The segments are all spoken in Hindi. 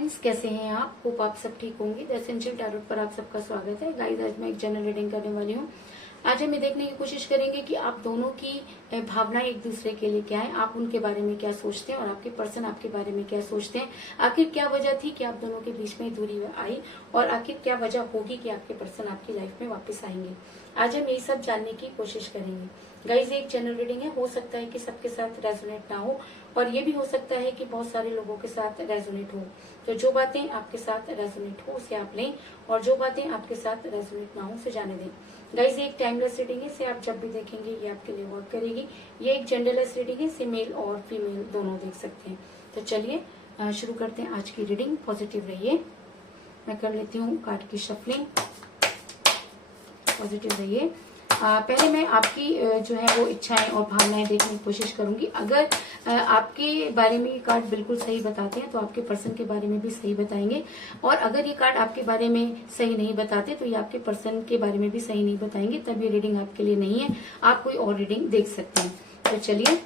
फ्रेंड्स, कैसे हैं आप? होप आप सब ठीक होंगे। द एसेंशियल टैरोट पर आप सबका स्वागत है। गाइस, आज मैं एक जनरल रीडिंग करने वाली हूँ। आज हम ये देखने की कोशिश करेंगे कि आप दोनों की भावनाएं एक दूसरे के लिए क्या है, आप उनके बारे में क्या सोचते हैं और आपके पर्सन आपके बारे में क्या सोचते हैं। आखिर क्या वजह थी कि आप दोनों के बीच में दूरी आई और आखिर क्या वजह होगी कि आपके पर्सन आपकी लाइफ में वापस आएंगे। आज हम यही सब जानने की कोशिश करेंगे। गाइज, एक जनरल रीडिंग है, हो सकता है कि सबके साथ रेजोनेट ना हो और ये भी हो सकता है कि बहुत सारे लोगों के साथ रेजोनेट हो। तो जो बातें आपके साथ रेजोनेट हो उसे आप लें और जो बातें आपके साथ रेजोनेट ना हो उसे जाने दें। गाइज, ये एक टाइमलेस रीडिंग है, इसे आप जब भी देखेंगे ये आपके लिए वर्क करेगी। ये एक जेंडरलेस रीडिंग है, इसे मेल और फीमेल दोनों देख सकते हैं। तो चलिए शुरू करते हैं आज की रीडिंग। पॉजिटिव रहिए। मैं कर लेती हूँ कार्ड की शफलिंग। पॉजिटिव रहिए। पहले मैं आपकी जो है वो इच्छाएं और भावनाएं देखने की कोशिश करूंगी। अगर आपके बारे में ये कार्ड बिल्कुल सही बताते हैं तो आपके पर्सन के बारे में भी सही बताएंगे, और अगर ये कार्ड आपके बारे में सही नहीं बताते तो ये आपके पर्सन के बारे में भी सही नहीं बताएंगे। तब ये रीडिंग आपके लिए नहीं है, आप कोई और रीडिंग देख सकते हैं। तो चलिए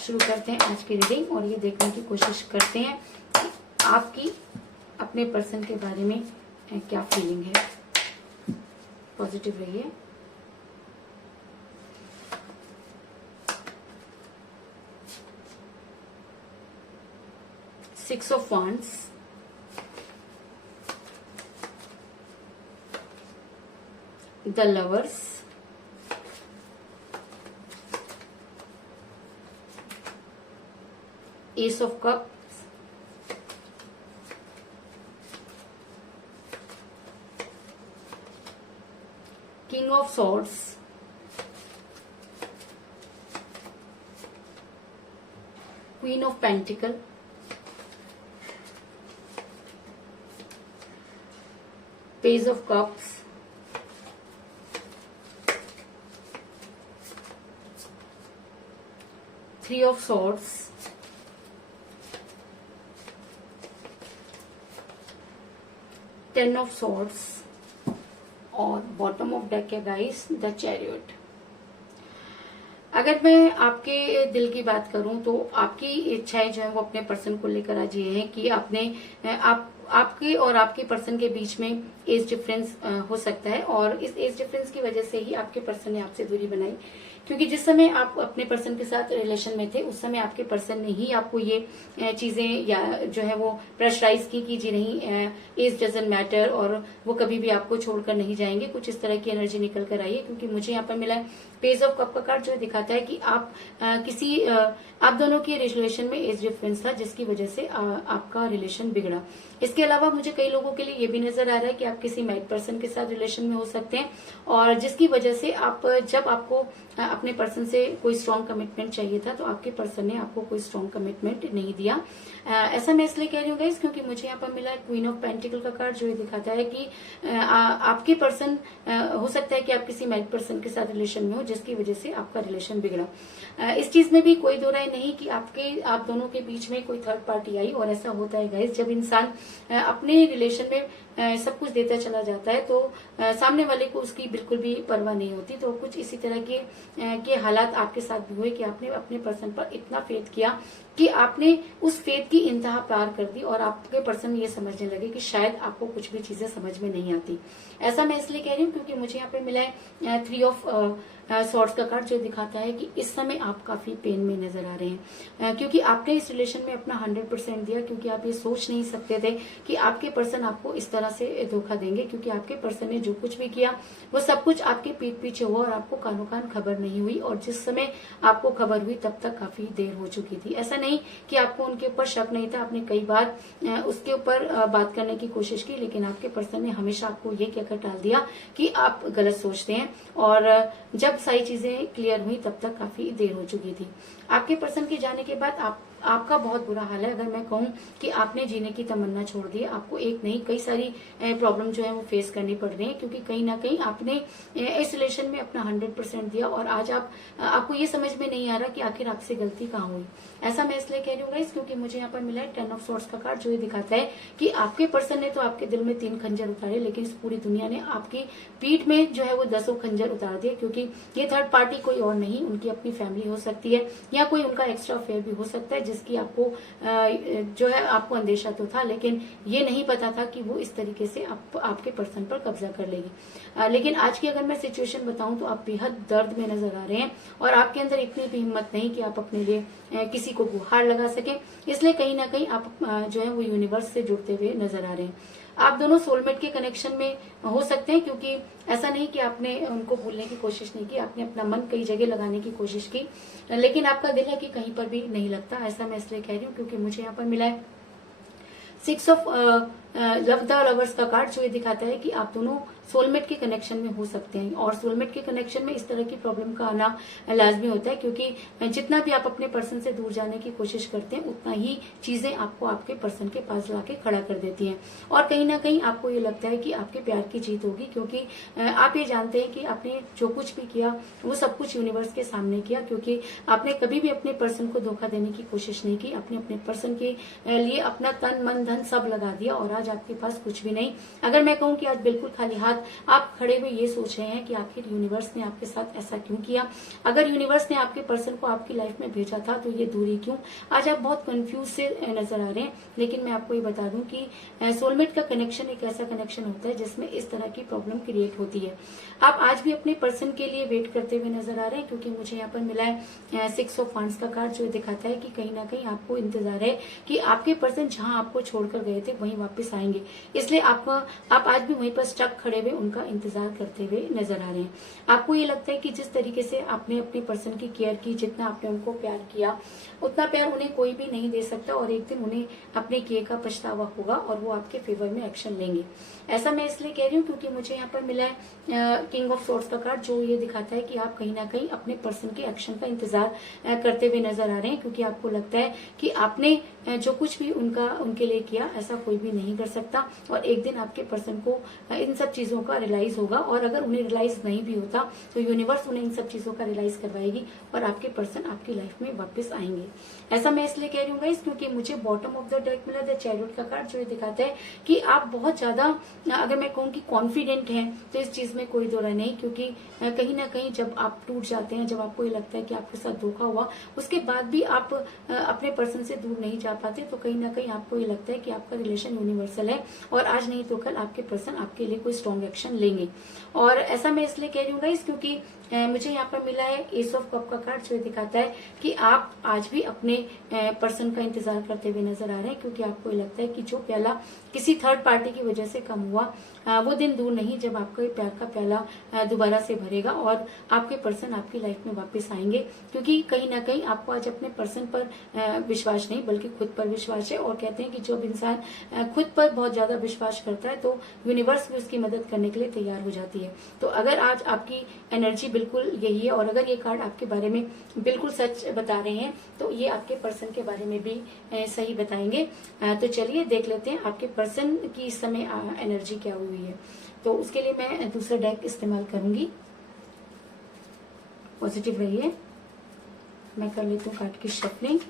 शुरू करते हैं आज की रीडिंग और ये देखने की कोशिश करते हैं कि आपकी अपने पर्सन के बारे में क्या फीलिंग है। पॉजिटिव रहिए। Six of Wands, the Lovers, Ace of Cups, King of Swords, Queen of Pentacles, Page of Cups, Three of Swords, Ten of Swords और बॉटम ऑफ डेक है गाइस द चैरियट। अगर मैं आपके दिल की बात करूं तो आपकी इच्छाएं जो है वो अपने पर्सन को लेकर आज ये है कि आपके और आपके पर्सन के बीच में एज डिफरेंस हो सकता है और इस एज डिफरेंस की वजह से ही आपके पर्सन ने आपसे दूरी बनाई, क्योंकि जिस समय आप अपने पर्सन के साथ रिलेशन में थे उस समय आपके पर्सन ने ही आपको ये चीजें या जो है वो प्रेशराइज की कि जी नहीं, एज डजंट मैटर और वो कभी भी आपको छोड़कर नहीं जाएंगे। कुछ इस तरह की एनर्जी निकल कर आई है, क्योंकि मुझे यहाँ पर मिला है पेज ऑफ कप का कार्ड जो दिखाता है कि आप दोनों के रिलेशन में एज डिफरेंस था जिसकी वजह से आपका रिलेशन बिगड़ा। इसके अलावा मुझे कई लोगों के लिए ये भी नजर आ रहा है कि आप किसी मैरिड पर्सन के साथ रिलेशन में हो सकते हैं और जिसकी वजह से जब आपको अपने पर्सन से कोई स्ट्रॉन्ग कमिटमेंट चाहिए था तो आपके पर्सन ने आपको कोई स्ट्रॉन्ग कमिटमेंट नहीं दिया। ऐसा मैं इसलिए कह रही हूँ गाइस क्योंकि मुझे यहाँ पर मिला है क्वीन ऑफ पेंटिकल का कार्ड जो ये दिखाता है कि आपके पर्सन हो सकता है कि आप किसी मैरिड पर्सन के साथ रिलेशन में हो जिसकी वजह से आपका रिलेशन बिगड़ा। इस चीज में भी कोई दो राय नहीं कि आप दोनों के बीच में कोई थर्ड पार्टी आई, और ऐसा होता है गाइस जब इंसान अपने रिलेशन में सब कुछ देता चला जाता है तो सामने वाले को उसकी बिल्कुल भी परवाह नहीं होती। तो कुछ इसी तरह के हालात आपके साथ भी हुए कि आपने अपने पर्सन पर इतना फेथ किया कि आपने उस फेथ की इंतहा पार कर दी और आपके पर्सन ये समझने लगे कि शायद आपको कुछ भी चीजें समझ में नहीं आती। ऐसा मैं इसलिए कह रही हूँ क्योंकि मुझे यहाँ पे मिला है थ्री ऑफ सॉर्ड्स का कार्ड जो दिखाता है कि इस समय आप काफी पेन में नजर आ रहे हैं, क्योंकि आपने इस रिलेशन में अपना 100% दिया, क्योंकि आप ये सोच नहीं सकते थे कि आपके पर्सन आपको इस तरह से धोखा देंगे, क्योंकि आपके पर्सन ने जो कुछ भी किया वो सब कुछ आपके पीठ पीछे हुआ और आपको कानों कान खबर नहीं हुई, और जिस समय आपको खबर हुई तब तक काफी देर हो चुकी थी। ऐसा नहीं कि आपको उनके ऊपर शक नहीं था, आपने कई बार उसके ऊपर बात करने की कोशिश की, लेकिन आपके पर्सन ने हमेशा आपको ये कहकर टाल दिया कि आप गलत सोचते हैं, और जब सारी चीजें क्लियर हुई तब तक काफी देर हो चुकी थी। आपके पर्सन के जाने के बाद आपका बहुत बुरा हाल है। अगर मैं कहूं कि आपने जीने की तमन्ना छोड़ दी, आपको एक नहीं कई सारी प्रॉब्लम जो है वो फेस करनी पड़ रही है, क्योंकि कहीं ना कहीं आपने इस रिलेशन में अपना 100% दिया और आज आपको ये समझ में नहीं आ रहा कि आखिर आपसे गलती कहाँ हुई। ऐसा मैं इसलिए कह रही हूँ गाइस क्योंकि मुझे यहाँ पर मिला है 10 ऑफ सॉर्ड्स का कार्ड जो ये दिखाता है कि आपके पर्सन ने तो आपके दिल में 3 खंजर उतारे, लेकिन इस पूरी दुनिया ने आपकी पीठ में जो है वो 10 खंजर उतार दिए, क्योंकि ये थर्ड पार्टी कोई और नहीं, उनकी अपनी फैमिली हो सकती है या कोई उनका एक्स्ट्रा अफेयर भी हो सकता है जिसकी आपको जो है आपको अंदेशा तो था, लेकिन ये नहीं पता था कि वो इस तरीके से आपके पर्सन पर कब्जा कर लेगी। लेकिन आज की अगर मैं सिचुएशन बताऊं तो आप बेहद दर्द में नजर आ रहे हैं और आपके अंदर इतनी भी हिम्मत नहीं कि आप अपने लिए किसी को गुहार लगा सकें। इसलिए कहीं ना कहीं आप जो है वो यूनिवर्स से जुड़ते हुए नजर आ रहे हैं। आप दोनों सोलमेट के कनेक्शन में हो सकते हैं, क्योंकि ऐसा नहीं कि आपने उनको भूलने की कोशिश नहीं की, आपने अपना मन कई जगह लगाने की कोशिश की, लेकिन आपका दिल है कि कहीं पर भी नहीं लगता। ऐसा मैं इसलिए कह रही हूँ क्योंकि मुझे यहाँ पर मिला है 6 ऑफ लव द लवर्स का कार्ड, जो ये दिखाता है कि आप दोनों सोलमेट के कनेक्शन में हो सकते हैं। और सोलमेट के कनेक्शन में इस तरह की प्रॉब्लम का आना लाजमी होता है, क्योंकि जितना भी आप अपने पर्सन से दूर जाने की कोशिश करते हैं उतना ही चीजें आपको आपके पर्सन के पास लाके खड़ा कर देती हैं। और कहीं ना कहीं आपको ये लगता है कि आपके प्यार की जीत होगी, क्योंकि आप ये जानते हैं कि आपने जो कुछ भी किया वो सब कुछ यूनिवर्स के सामने किया, क्योंकि आपने कभी भी अपने पर्सन को धोखा देने की कोशिश नहीं की। आपने अपने पर्सन के लिए अपना तन मन धन सब लगा दिया और आज आपके पास कुछ भी नहीं। अगर मैं कहूँ कि आज बिल्कुल खाली हाथ आप खड़े हुए ये सोच रहे हैं कि आखिर यूनिवर्स ने आपके साथ ऐसा क्यों किया, अगर यूनिवर्स ने आपके पर्सन को आपकी लाइफ में भेजा था तो ये दूरी क्यों। आज आप बहुत कंफ्यूज से नजर आ रहे हैं, लेकिन मैं आपको ये बता दूं कि सोलमेट का कनेक्शन एक ऐसा कनेक्शन होता है जिसमें इस तरह की प्रॉब्लम क्रिएट होती है। आप आज भी अपने पर्सन के लिए वेट करते हुए नजर आ रहे हैं, क्योंकि मुझे यहाँ पर मिला है 6 ऑफ वांड्स का कार्ड, जो दिखाता है कि कहीं ना कहीं आपको इंतजार है कि आपके पर्सन जहां आपको छोड़कर गए थे वहीं वापस आएंगे। इसलिए आप आज भी वहीं पर स्टक खड़े हुए उनका इंतजार करते हुए नजर आ रहे हैं। आपको ये लगता है कि जिस तरीके से आपने अपने पर्सन की केयर की, जितना आपने उनको प्यार किया, उतना प्यार उन्हें कोई भी नहीं दे सकता और एक दिन उन्हें अपने किए का पछतावा होगा और वो आपके फेवर में एक्शन लेंगे। ऐसा मैं इसलिए कह रही हूँ क्योंकि मुझे यहाँ पर मिला है किंग ऑफ सोर्ड्स का कार्ड, जो ये दिखाता है कि आप कहीं ना कहीं अपने पर्सन के एक्शन का इंतजार करते हुए नजर आ रहे हैं, क्योंकि आपको लगता है कि आपने जो कुछ भी उनके लिए किया ऐसा कोई भी नहीं कर सकता और एक दिन आपके पर्सन को इन सब चीजों का रियलाइज होगा। और अगर उन्हें रियलाइज नहीं भी होता तो यूनिवर्स उन्हें इन सब चीजों का रियलाइज करवाएगी और आपके पर्सन आपकी लाइफ में वापस आएंगे। ऐसा मैं इसलिए कह रही हूँ गाइस क्योंकि मुझे बॉटम ऑफ द डेक मिला द चैरियट का कार्ड, जो ये दिखाता है कि आप बहुत ज्यादा, अगर मैं कहूँ कि कॉन्फिडेंट हैं, तो इस चीज में कोई दो राय नहीं, क्योंकि कहीं ना कहीं जब आप टूट जाते हैं, जब आपको ये लगता है कि आपके साथ धोखा हुआ, उसके बाद भी आप अपने पर्सन से दूर नहीं जा पाते, तो कहीं ना कहीं आपको ये लगता है कि आपका रिलेशन यूनिवर्सल है और आज नहीं तो कल आपके पर्सन आपके लिए कोई स्ट्रॉन्ग एक्शन लेंगे। और ऐसा मैं इसलिए कह रही हूँ गाइस क्योंकि मुझे यहाँ पर मिला है एस ऑफ कप का कार्ड, जो दिखाता है कि आप आज भी अपने पर्सन का इंतजार करते हुए नजर आ रहे हैं, क्योंकि आपको लगता है कि जो प्याला किसी थर्ड पार्टी की वजह से कम हुआ वो दिन दूर नहीं जब आपका प्यार का प्याला दोबारा से भरेगा और आपके पर्सन आपकी लाइफ में वापस आएंगे। क्योंकि कहीं ना कहीं आपको आज अपने पर्सन पर विश्वास नहीं बल्कि खुद पर विश्वास है, और कहते हैं कि जब इंसान खुद पर बहुत ज्यादा विश्वास करता है तो यूनिवर्स भी उसकी मदद करने के लिए तैयार हो जाती है। तो अगर आज आपकी एनर्जी बिल्कुल यही है और अगर ये कार्ड आपके बारे में बिल्कुल सच बता रहे हैं तो ये आपके पर्सन के बारे में भी सही बताएंगे। तो चलिए देख लेते हैं आपके पर्सन की इस समय एनर्जी क्या हुई है। तो उसके लिए मैं दूसरा डेक इस्तेमाल करूंगी। पॉजिटिव रहिए। मैं कर लेती हूँ कार्ड की शफलिंग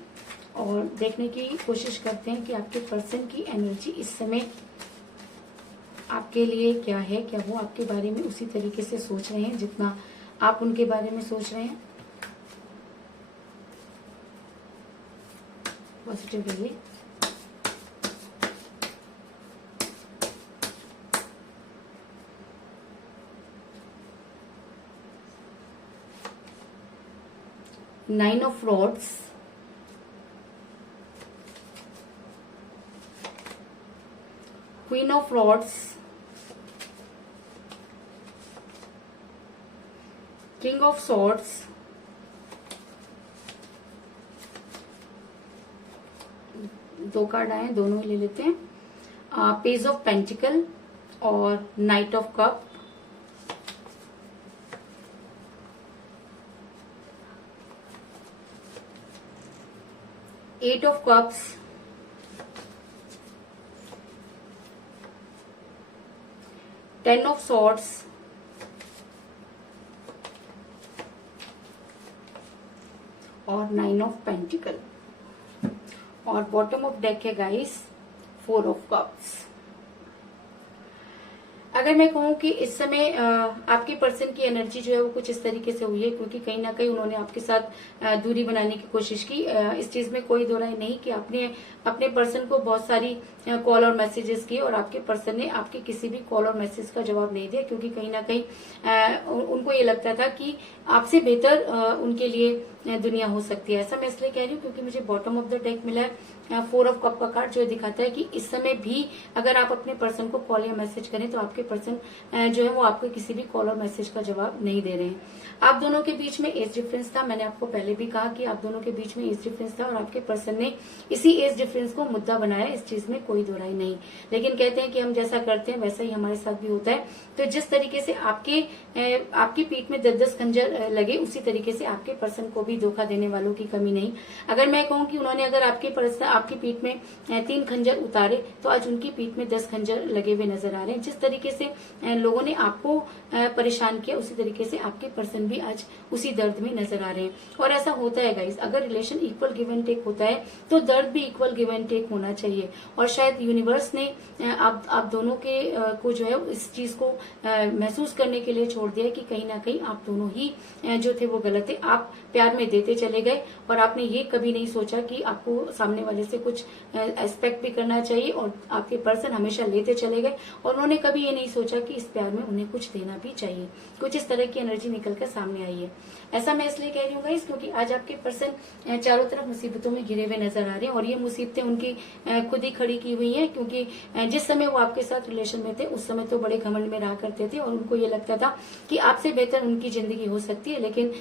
और देखने की कोशिश करते हैं कि आपके पर्सन की एनर्जी इस समय आपके लिए क्या है। क्या वो आपके बारे में उसी तरीके से सोच रहे हैं जितना आप उनके बारे में सोच रहे हैं। पॉजिटिव रहिए। Nine of rods, queen of rods, king of swords, दो कार्ड आए दोनों ही ले लेते हैं। पेज ऑफ पेंटिकल और knight of cup, eight of cups, ten of swords, और नाइन ऑफ पेंटिकल, और बॉटम ऑफ डेक है गाइस 4 ऑफ कप्स। अगर मैं कहूँ कि इस समय आपके पर्सन की एनर्जी जो है वो कुछ इस तरीके से हुई है, क्योंकि कहीं ना कहीं उन्होंने आपके साथ दूरी बनाने की कोशिश की। इस चीज में कोई दो राय नहीं कि आपने अपने पर्सन को बहुत सारी कॉल और मैसेजेस किए और आपके पर्सन ने आपके किसी भी कॉल और मैसेज का जवाब नहीं दिया, क्योंकि कहीं ना कहीं उनको ये लगता था कि आपसे बेहतर उनके लिए दुनिया हो सकती है। ऐसा मैं इसलिए कह रही हूँ क्योंकि मुझे बॉटम ऑफ द डेक मिला है 4 ऑफ कप का कार्ड, जो दिखाता है कि इस समय भी अगर आप अपने पर्सन को कॉल या मैसेज करें तो आपके पर्सन जो है वो आपको किसी भी कॉल और मैसेज का जवाब नहीं दे रहे हैं। आप दोनों के बीच में एज डिफरेंस था। मैंने आपको पहले भी कहा कि आप दोनों के बीच में एज डिफरेंस था और आपके पर्सन ने इसी एज डिफरेंस को मुद्दा बनाया। इस चीज में कोई दो राय नहीं, लेकिन कहते हैं कि हम जैसा करते हैं वैसा ही हमारे साथ भी होता है। तो जिस तरीके से आपकी पीठ में 10-10 खंजर लगे, उसी तरीके से आपके पर्सन को भी धोखा देने वालों की कमी नहीं। अगर मैं कहूँ कि उन्होंने अगर आपकी पीठ में 3 खंजर उतारे तो आज उनकी पीठ में 10 खंजर लगे हुए नजर आ रहे हैं। जिस तरीके से लोगों ने आपको परेशान किया, उसी तरीके से आपके पर्सन भी आज उसी दर्द में नजर आ रहे हैं। और ऐसा होता है गाइस, अगर relation equal give and take होता है तो दर्द भी इक्वल गिव एंड टेक होना चाहिए। और शायद यूनिवर्स ने आप दोनों के को जो है इस चीज को महसूस करने के लिए छोड़ दिया कि कहीं ना कहीं आप दोनों ही जो थे वो गलत थे। आप प्यार में देते चले गए और आपने ये कभी नहीं सोचा कि आपको सामने वाले से कुछ एक्सपेक्ट भी करना चाहिए, और आपके पर्सन हमेशा लेते चले गए और उन्होंने कभी ये नहीं सोचा कि इस प्यार में उन्हें कुछ देना भी चाहिए। कुछ इस तरह की एनर्जी निकल कर सामने आई है। ऐसा मैं इसलिए कह रही हूँ गाइस क्योंकि आज आपके पर्सन चारों तरफ मुसीबतों में घिरे हुए नजर आ रहे हैं और ये मुसीबतें उनकी खुद ही खड़ी की हुई हैं, क्योंकि जिस समय वो आपके साथ रिलेशन में थे उस समय तो बड़े घमंड में रहा करते थे और उनको ये लगता था कि आपसे बेहतर उनकी जिंदगी हो सकती है। लेकिन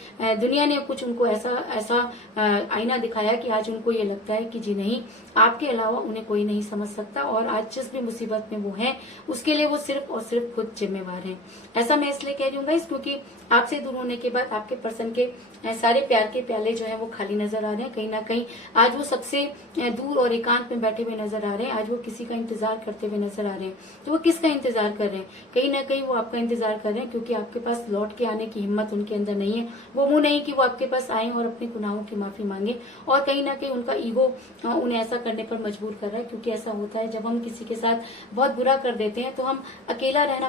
दुनिया ने कुछ उनको ऐसा आईना दिखाया कि आज उनको ये लगता है कि जी नहीं, आपके अलावा उन्हें कोई नहीं समझ सकता और आज जिस भी मुसीबत में वो है उसके लिए वो सिर्फ और सिर्फ खुद जिम्मेवार हैं। ऐसा मैं इसलिए कह रही हूँ गाइस क्योंकि आपसे दूर होने के बाद आपके पर्सन के सारे प्यार के प्याले जो है वो खाली नजर आ रहे हैं। कहीं ना कहीं आज वो सबसे दूर और एकांत में बैठे हुए नजर आ रहे हैं। आज वो किसी का इंतजार करते हुए नजर आ रहे हैं। तो वो किसका इंतजार कर रहे हैं? कहीं ना कहीं वो आपका इंतजार कर रहे हैं, क्योंकि आपके पास लौट के आने की हिम्मत उनके अंदर नहीं है। वो मुंह नहीं कि वो आपके पास आए और अपने गुनाहों की माफी मांगे, और कहीं ना कहीं उनका ईगो उन्हें ऐसा करने पर मजबूर कर रहा है। क्योंकि ऐसा होता है जब हम किसी के साथ बहुत बुरा कर देते हैं तो हम अकेला रहना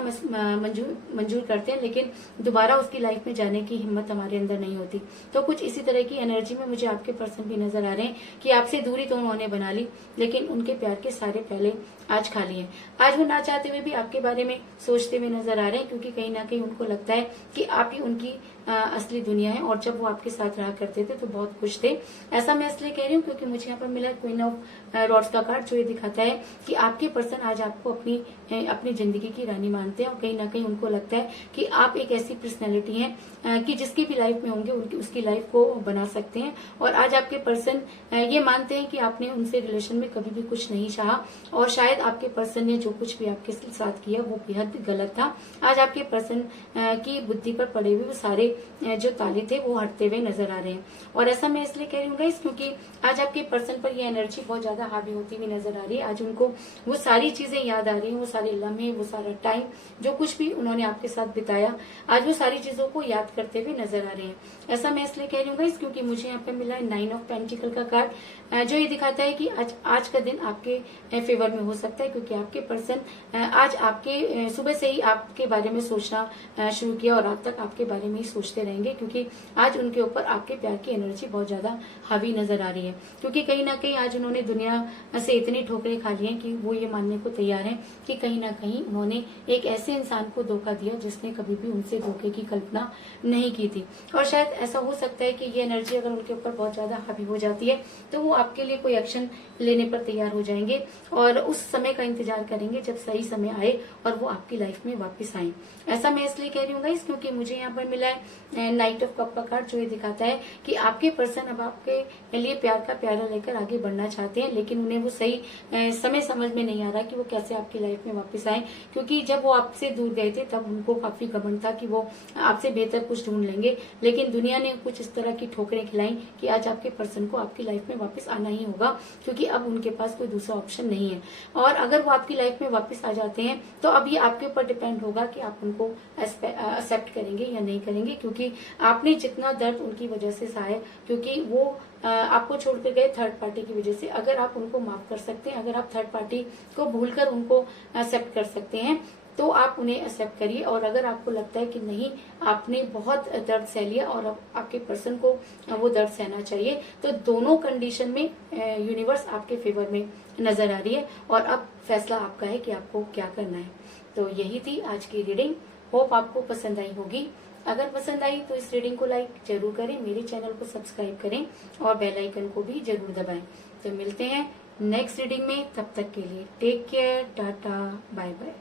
मंजूर करते हैं, लेकिन दोबारा उसकी लाइफ में जाने की हिम्मत हमारे अंदर नहीं होती। तो कुछ इसी तरह की एनर्जी में मुझे आपके पर्सन भी नजर आ रहे हैं कि आपसे दूरी तो उन्होंने बना ली, लेकिन उनके प्यार के सारे पहले आज खाली हैं। आज वो ना चाहते हुए भी आपके बारे में सोचते हुए नजर आ रहे हैं, क्योंकि कहीं ना कहीं उनको लगता है कि आप ही उनकी असली दुनिया है, और जब वो आपके साथ रहा करते थे तो बहुत खुश थे। ऐसा मैं इसलिए कह रही हूँ क्योंकि मुझे यहाँ पर मिला क्वीन ऑफ रॉड्स का कार्ड, जो ये दिखाता है कि आपके पर्सन आज आपको अपनी जिंदगी की रानी मानते हैं और कहीं ना कहीं उनको लगता है कि आप एक ऐसी पर्सनैलिटी हैं कि जिसकी भी लाइफ में होंगे उसकी लाइफ को बना सकते हैं। और आज आपके पर्सन ये मानते हैं कि आपने उनसे रिलेशन में कभी भी कुछ नहीं चाहा, और शायद आपके पर्सन ने जो कुछ भी आपके साथ किया वो बेहद गलत था। आज आपके पर्सन की बुद्धि पर पड़े हुए वो सारे जो ताले थे वो हटते हुए नजर आ रहे हैं। और ऐसा मैं इसलिए कह रही हूँ गाइस क्योंकि आज आपके पर्सन पर ये एनर्जी बहुत ज्यादा हावी होती हुई नजर आ रही है। आज उनको वो सारी चीजें याद आ रही हैं, वो सारे लम्हे, वो सारा टाइम जो कुछ भी उन्होंने आपके साथ बिताया, आज वो सारी चीजों को याद करते हुए नजर आ रहे हैं। ऐसा मैं इसलिए कह रही हूँ गाइस क्योंकि मुझे यहाँ पे मिला है 9 ऑफ पेंटिकल का कार्ड, जो ये दिखाता है कि आज का दिन आपके फेवर में हो सकता है, क्योंकि आपके पर्सन आज आपके सुबह से ही आपके बारे में सोचना शुरू किया और रात तक आपके बारे में ही सोचते रहेंगे, क्योंकि आज उनके ऊपर आपके प्यार की एनर्जी बहुत ज्यादा हावी नजर आ रही है। क्योंकि कहीं ना कहीं आज उन्होंने दुनिया से इतनी ठोकरें खा ली हैं कि वो ये मानने को तैयार हैं कि कहीं ना कहीं उन्होंने एक ऐसे इंसान को धोखा दिया जिसने कभी भी उनसे धोखे की कल्पना नहीं की थी। और शायद ऐसा हो सकता है कि ये एनर्जी अगर उनके ऊपर बहुत ज्यादा हावी हो जाती है तो वो आपके लिए कोई एक्शन लेने पर तैयार हो जाएंगे और उस समय का इंतजार करेंगे जब सही समय आए और वो आपकी लाइफ में वापस आए। ऐसा मैं इसलिए कह रही हूँ गाइस क्योंकि मुझे यहाँ पर मिला है नाइट ऑफ कप का कार्ड, जो ये दिखाता है कि आपके पर्सन अब आपके लिए प्यार का प्यारा लेकर आगे बढ़ना चाहते हैं, लेकिन उन्हें वो सही समय समझ में नहीं आ रहा कि वो कैसे आपकी लाइफ में वापस आए। क्योंकि जब वो आपसे दूर गए थे तब उनको काफी घमंड था कि वो आपसे बेहतर कुछ ढूंढ लेंगे, लेकिन दुनिया ने कुछ इस तरह की ठोकरें खिलाई कि आज आपके पर्सन को आपकी लाइफ में वापस आना ही होगा, क्योंकि अब उनके पास कोई दूसरा ऑप्शन नहीं है। और अगर वो आपकी लाइफ में वापस आ जाते हैं तो अब ये आपके ऊपर डिपेंड होगा कि आप उनको एक्सेप्ट करेंगे या नहीं करेंगे, क्योंकि आपने जितना दर्द उनकी वजह से सहा है, क्योंकि वो आपको छोड़कर गए थर्ड पार्टी की वजह से। अगर आप उनको माफ कर सकते हैं, अगर आप थर्ड पार्टी को भूलकर उनको एक्सेप्ट कर सकते हैं, तो आप उन्हें एक्सेप्ट करिए। और अगर आपको लगता है कि नहीं, आपने बहुत दर्द सह लिया और अब आपके पर्सन को वो दर्द सहना चाहिए, तो दोनों कंडीशन में यूनिवर्स आपके फेवर में नजर आ रही है और अब फैसला आपका है कि आपको क्या करना है। तो यही थी आज की रीडिंग। होप आपको पसंद आई होगी। अगर पसंद आई तो इस रीडिंग को लाइक जरूर करें, मेरे चैनल को सब्सक्राइब करें और बेल आइकन को भी जरूर दबाएं। तो मिलते हैं नेक्स्ट रीडिंग में, तब तक के लिए take care, tata, bye bye.